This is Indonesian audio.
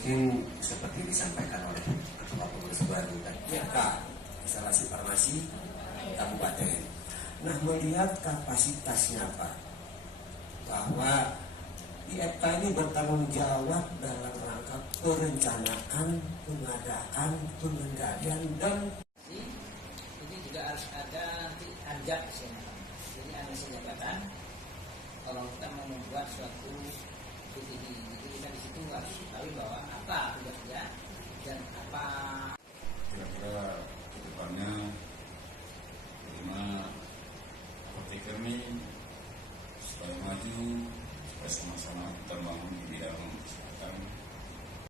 mungkin seperti disampaikan oleh Ketua Pengurus Baru dan IAK instalasi farmasi kabupaten. Nah, melihat kapasitasnya Pak, bahwa IFK ini bertanggung jawab dalam rangka perencanaan, pengadaan, pengendalian dan ini juga harus ada anjak di sini. Jadi analisis jabatan. Kalau kita mau membuat suatu PTD, jadi kita di situ harus tahu bahwa